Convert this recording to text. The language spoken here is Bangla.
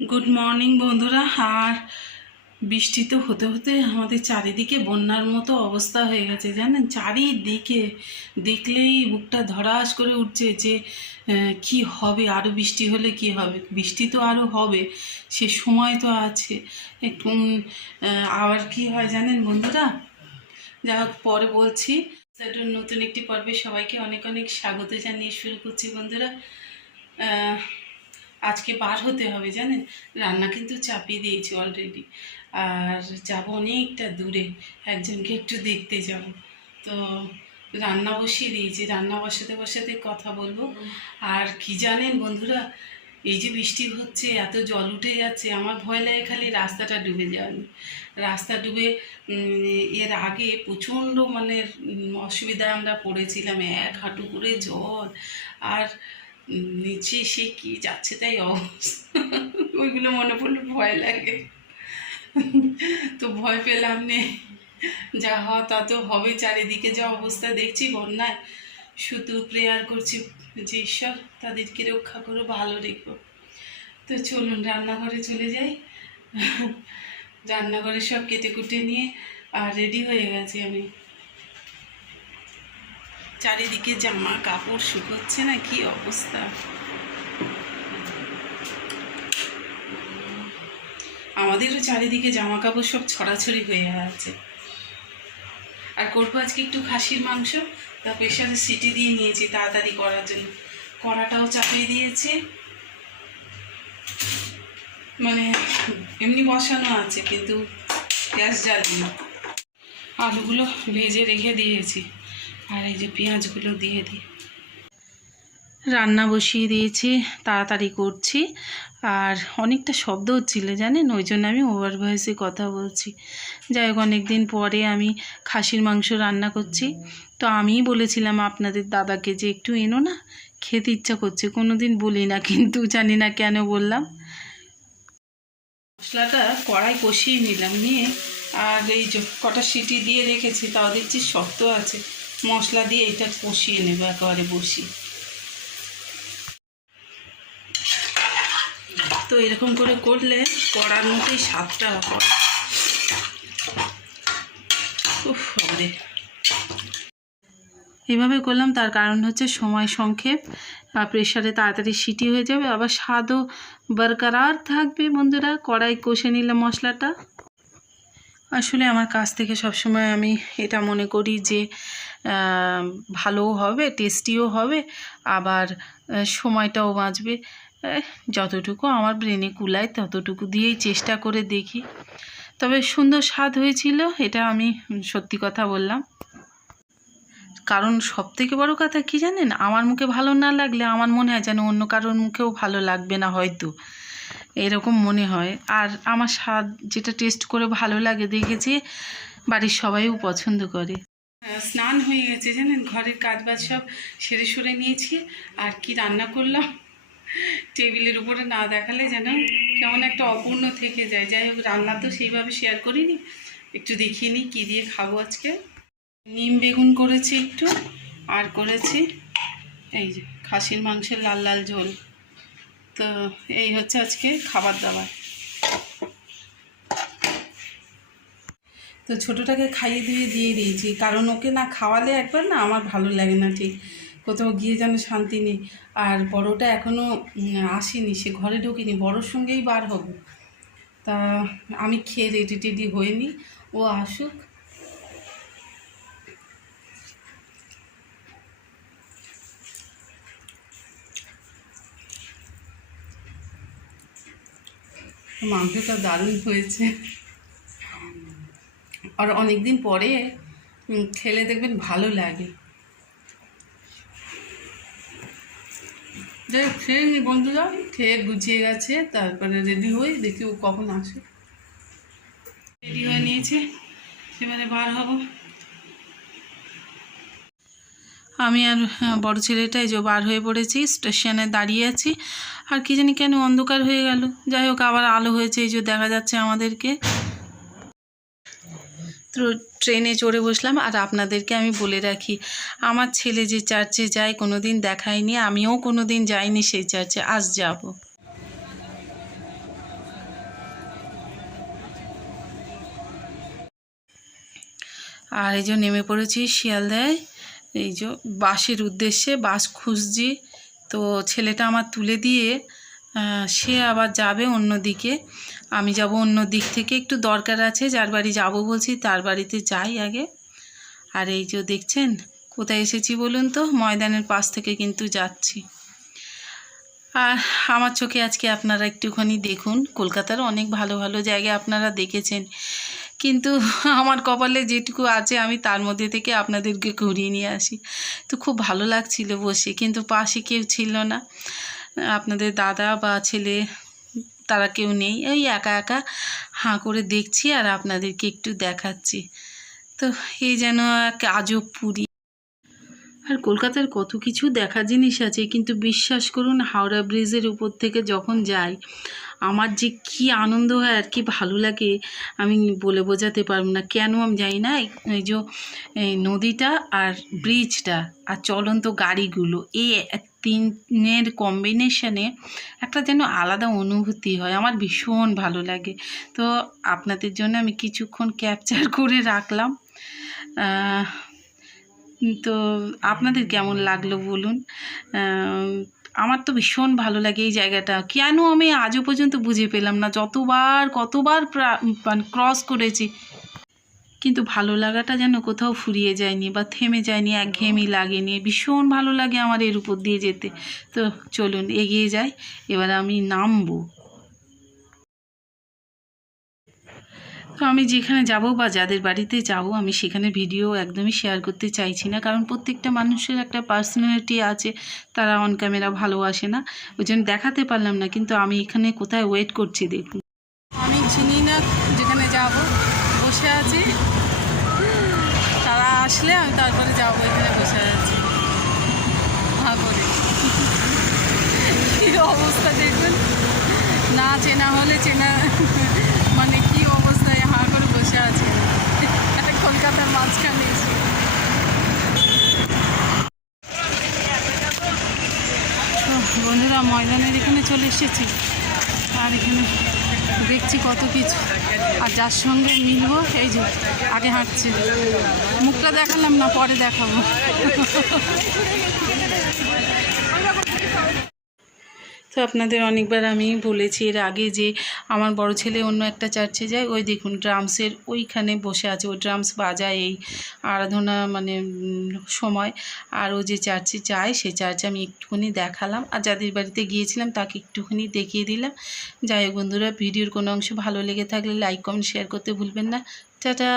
গুড মর্নিং বন্ধুরা। আর বৃষ্টি তো হতে হতে আমাদের চারিদিকে বন্যার মতো অবস্থা হয়ে গেছে, জানেন। চারিদিকে দেখলেই বুকটা ধড়াস করে উঠছে যে কি হবে, আরও বৃষ্টি হলে কি হবে। বৃষ্টি তো আরও হবে, সে সময় তো আছে একটু। আবার কি হয় জানেন বন্ধুরা, যা হোক পরে বলছি। নতুন একটি পর্বে সবাইকে অনেক অনেক স্বাগত জানিয়ে শুরু করছি বন্ধুরা। আজকে বার হতে হবে জানেন, রান্না কিন্তু চাপিয়ে দিয়েছি অলরেডি। আর যাব অনেকটা দূরে, একজনকে একটু দেখতে যাব। তো রান্না বসিয়ে দিয়েছি, রান্না বসাতে বসাতে কথা বলবো। আর কি জানেন বন্ধুরা, এই যে বৃষ্টি হচ্ছে, এত জল উঠে যাচ্ছে, আমার ভয় লাগে খালি রাস্তাটা ডুবে যাবে। রাস্তা ডুবে এর আগে প্রচণ্ড মানে অসুবিধায় আমরা পড়েছিলাম, এক হাঁটু করে জল। আর নিচে সে কি যাচ্ছে তাই অবস্থা, ওইগুলো মনে পড়লে ভয় লাগে। তো ভয় পেলাম নেই, যা হওয়া তা তো হবে। চারিদিকে যা অবস্থা দেখছি বন্যায়, শুধু প্রেয়ার করছি যে ঈশ্বর তাদেরকে রক্ষা করো, ভালো রেখো। তো চলুন রান্নাঘরে চলে যাই। রান্নাঘরে সব কেটে কুটে নিয়ে আর রেডি হয়ে গেছি আমি। চারিদিকে জামা কাপড় শুকোচ্ছে না, কি অবস্থা। আমাদেরও চারিদিকে জামা কাপড় সব ছড়াছড়ি হয়ে আছে। আর করবো আজকে একটু খাসির মাংস, তা প্রেশারে সিটি দিয়ে নিয়েছি তাড়াতাড়ি করার জন্য। কড়াটাও চাপিয়ে দিয়েছি, মানে এমনি বসানো আছে কিন্তু গ্যাস জ্বালিয়ে। আলুগুলো ভেজে রেখে দিয়েছি, আর এই যে পেঁয়াজগুলো দিয়ে দিই। রান্না বসিয়ে দিয়েছি, তাড়াতাড়ি করছি। আর অনেকটা শব্দ হচ্ছিল জানেন, ওই জন্য আমি ওভার ভয়েসে কথা বলছি। যাই হোক, অনেক দিন পরে আমি খাসির মাংস রান্না করছি। তো আমিই বলেছিলাম আপনাদের দাদাকে যে একটু এনো না, খেতে ইচ্ছা করছে। কোনো দিন বলি না, কিন্তু জানি না কেন বললাম। মশলাটা কড়াই কষিয়ে নিলাম, নিয়ে আর এই যে কটা সিটি দিয়ে রেখেছি, তাও দেখছি শক্ত আছে। মশলা দিয়ে এটা কষিয়ে নেবো একেবারে বসিয়ে। তো এরকম করে করলে কড়ার মতোই স্বাদটা হয়। উফ বাবারে, এভাবে করলাম তার কারণ হচ্ছে সময় সংক্ষেপ, প্রেশারে তাড়াতাড়ি সিটি হয়ে যাবে, আবার স্বাদও বরকরার থাকবে বন্ধুরা। কড়াই কষে নিলাম মশলাটা। আসলে আমার কাছ থেকে সবসময় আমি এটা মনে করি যে ভালোও হবে, টেস্টিও হবে, আবার সময়টাও বাঁচবে। যতটুকু আমার ব্রেনে কুলায় ততটুকু দিয়েই চেষ্টা করে দেখি। তবে সুন্দর স্বাদ হয়েছিল, এটা আমি সত্যি কথা বললাম। কারণ সবথেকে বড় কথা কি জানেন, আমার মুখে ভালো না লাগলে আমার মনে হয় যেন অন্য কারোর মুখেও ভালো লাগবে না হয়তো, এরকম মনে হয়। আর আমার স্বাদ যেটা টেস্ট করে ভালো লাগে দেখেছি বাড়ির সবাইও পছন্দ করে। স্নান হয়ে গেছে জানেন, ঘরের কাজবাজ সব সেরে সরে নিয়েছি। আর কি রান্না করলাম টেবিলের উপরে না দেখালে যেন কেমন একটা অপূর্ণ থেকে যায়। যাই হোক, রান্না তো সেইভাবে শেয়ার করিনি, একটু দেখিয়ে নিই কী দিয়ে খাবো আজকে। নিম বেগুন করেছি একটু, আর করেছি এই যে খাসির মাংসের লাল লাল ঝোল। তো এই হচ্ছে আজকে খাবার দাবার। তো ছোটোটাকে খাইয়ে দিয়ে দিয়েছি, কারণ ওকে না খাওয়ালে একবার না আমার ভালো লাগে না, ঠিক কোথাও গিয়ে যেন শান্তি নেই। আর বড়োটা এখনও আসেনি, সে ঘরে ঢোকেনি, বড়োর সঙ্গেই বার হব। তা আমি খেয়ে রেডি টেডি হয়ে নিই, ও আসুক। মাংসটা দারুণ হয়েছে, আর অনেক দিন পরে খেলে দেখবেন ভালো লাগে। যাই হোক, খেয়ে নি বন্ধুরা, খেয়ে গুছিয়ে গেছে, তারপরে রেডি হই, দেখি ও কখন আসে। রেডি হয়ে নিয়েছে, এবারে বার হব। আমি আর বড় ছেলেটাই যে বার হয়ে পড়েছি, স্টেশনে দাঁড়িয়ে আছি। আর কি জানি কেন অন্ধকার হয়ে গেল, যাই হোক আবার আলো হয়েছে, এই যে দেখা যাচ্ছে আমাদেরকে। তো ট্রেনে চড়ে বসলাম। আর আপনাদেরকে আমি বলে রাখি, আমার ছেলে যে চার্চে যায় কোনো দিন দেখায়নি, আমিও কোনো দিন যাইনি সেই চার্চে, আজ যাব। আর এই যে নেমে পড়েছি শিয়ালদায়, এই যে বাসের উদ্দেশ্যে, বাস খুঁজছি। তো ছেলেটা আমার তুলে দিয়ে সে আবার যাবে অন্য দিকে, আমি যাব অন্য দিক থেকে, একটু দরকার আছে, যার বাড়ি যাব বলছি তার বাড়িতে যাই আগে। আর এই যে দেখছেন কোথায় এসেছি বলুন তো, ময়দানের পাশ থেকে কিন্তু যাচ্ছি। আর আমার চোখে আজকে আপনারা একটুখানি দেখুন, কলকাতার অনেক ভালো ভালো জায়গা আপনারা দেখেছেন, কিন্তু আমার কপালে যেটুকু আছে আমি তার মধ্যে থেকে আপনাদেরকে ঘুরিয়ে নিয়ে আসি। তো খুব ভালো লাগছিল বসে, কিন্তু পাশে কেউ ছিল না, আপনাদের দাদা বা ছেলে তারা কেউ নেই, ওই একা একা হাঁ করে দেখছি আর আপনাদেরকে একটু দেখাচ্ছি। তো এই যেন এক আজব পুরী। আর কলকাতার কত কিছু দেখার জিনিস আছে, কিন্তু বিশ্বাস করুন হাওড়া ব্রিজের উপর থেকে যখন যাই আমার যে কি আনন্দ হয় আর কি ভালো লাগে আমি বলে বোঝাতে পারবো না। কেন আমি জানি না, এই যে নদীটা আর ব্রিজটা আর চলন্ত গাড়িগুলো, এই তিনের কম্বিনেশনে একটা যেন আলাদা অনুভূতি হয়, আমার ভীষণ ভালো লাগে। তো আপনাদের জন্য আমি কিছুক্ষণ ক্যাপচার করে রাখলাম। তো আপনাদের কেমন লাগলো বলুন। আমার তো ভীষণ ভালো লাগে এই জায়গাটা, কেন আমি আজও পর্যন্ত বুঝে পেলাম না, কতবার মানে ক্রস করেছি, কিন্তু ভালো লাগাটা যেন কোথাও ফুরিয়ে যায়নি বা থেমে যায়নি, একঘেয়েমি লাগেনি, ভীষণ ভালো লাগে আমার এর উপর দিয়ে যেতে। তো চলুন এগিয়ে যাই, এবার আমি নামবো। তো আমি যেখানে যাব বা যাদের বাড়িতে যাব আমি সেখানে ভিডিও একদমই শেয়ার করতে চাইছি না, কারণ প্রত্যেকটা মানুষের একটা পার্সোনালিটি আছে, তারা অন ক্যামেরা ভালোবাসে না, ওই জন্য দেখাতে পারলাম না। কিন্তু আমি এখানে কোথায় ওয়েট করছি দেখুন, আমি চিনি না যেখানে যাব, বসে আছি, তারা আসলে আমি তারপরে যাব, এখানে বসে আছি হা করে। কী অবস্থা দেখুন, না চেনা হলে চেনা মানে কি অবস্থায় হাঁ করে বসে আছে কলকাতার মাঝখানে এসে। বন্ধুরা ময়দানের এখানে চলে এসেছি, আর এখানে দেখছি কত কিছু, আর যার সঙ্গে মিলবো এই যে আগে হাঁটছে, মুখটা দেখালাম না, পরে দেখাবো। তো আপনাদের অনেকবার আমি বলেছি এর আগে যে আমার বড় ছেলে অন্য একটা চার্চে যায়, ওই দেখুন ড্রামসের ওইখানে বসে আছে, ওই ড্রামস বাজায় এই আরাধনা মানে সময়। আর ও যে চার্চে যায় সেই চার্চে আমি একটুখানি দেখালাম, আর যাদের বাড়িতে গিয়েছিলাম তাকে একটুখানি দেখিয়ে দিলাম। যাই হোক বন্ধুরা, ভিডিওর কোনো অংশ ভালো লেগে থাকলে লাইক কমেন্ট শেয়ার করতে ভুলবেন না। টাটা।